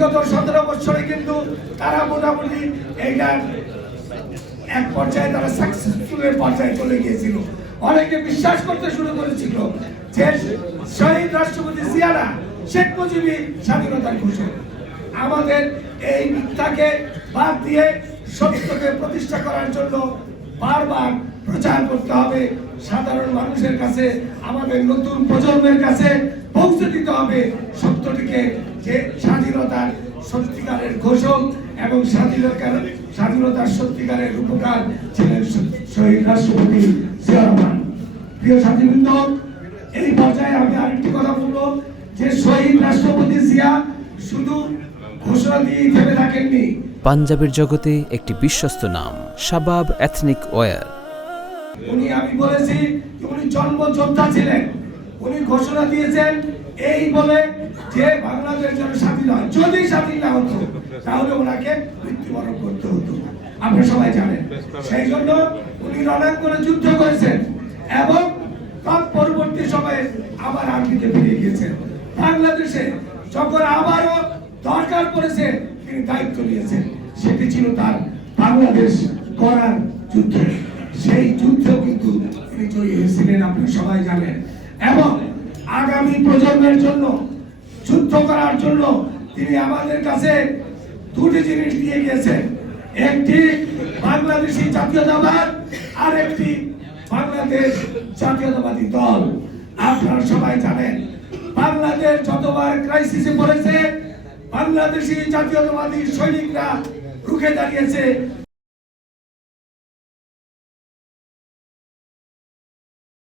বিগত 17 বছরে কিন্তু তারা মোটামুটি এইটার এক পর্যায়ে তারা সাকসেসফুলের পর্যায়ে চলে গিয়েছিল। অনেকে বিশ্বাস করতে শুরু করেছিল যে শহীদ রাষ্ট্রপতি জিয়ারা শেখ মুজিবই স্বাধীনতার ঘোষক। আমাদের এই মিথ্যাকে বাদ দিয়ে সত্যকে প্রতিষ্ঠা করার জন্য বারবার প্রচার করতে হবে, সাধারণ মানুষের কাছে, আমাদের নতুন প্রজন্মের কাছে পৌঁছে দিতে হবে সত্যটিকে, যে স্বাধীনতার সত্যিকারের ঘোষক এবং স্বাধীনতার সত্যিকারের রূপকার ছিলেন শহীদ রাষ্ট্রপতি জিয়া রহমান। প্রিয় সাথীবৃন্দ, এই পর্যায়ে আমি আরেকটি কথা বলবো যে শহীদ রাষ্ট্রপতি জিয়া শুধু ঘোষণা দিয়ে থেমে থাকেননি। পাঞ্জাবের জগতে একটি বিশ্বস্ত নাম শাবাব এথনিক ওয়্যার। আমি বলেছি উনি জন্মযোদ্ধা ছিলেন। উনি ঘোষণা দিয়েছেন এই বলে যে বাংলাদেশ যেন স্বাধীন হয়, যদি স্বাধীন না হতো তাহলে ওনাকে মৃত্যুবরণ করতে হতো। আপনারা সবাই জানেন। সেই জন্য উনি রণাঙ্গনে যুদ্ধ করেছেন এবং তার পরবর্তী সময়ে আবার আর্মিতে ফিরে গিয়েছেন। বাংলাদেশে যখন আবারও দরকার পড়েছে তিনি দায়িত্ব নিয়েছেন। সেটি ছিল তার বাংলাদেশ করার যুদ্ধ। সেই যুদ্ধ কিন্তু তিনি জয়ী হয়েছিলেন, আপনারা সবাই জানেন। এবং আগামী প্রজন্মের জন্য যুদ্ধ করার জন্য তিনি আমাদের কাছে দুটি জিনিস দিয়ে গিয়েছেন, একটি বাংলাদেশি জাতীয়তাবাদ আর একটি বাংলাদেশ জাতীয়তাবাদী দল। আপনারা সবাই জানেন বাংলাদেশ যতবার ক্রাইসিসে পড়েছে বাংলাদেশি জাতীয়তাবাদী সৈনিকরা রুখে দাঁড়িয়েছে,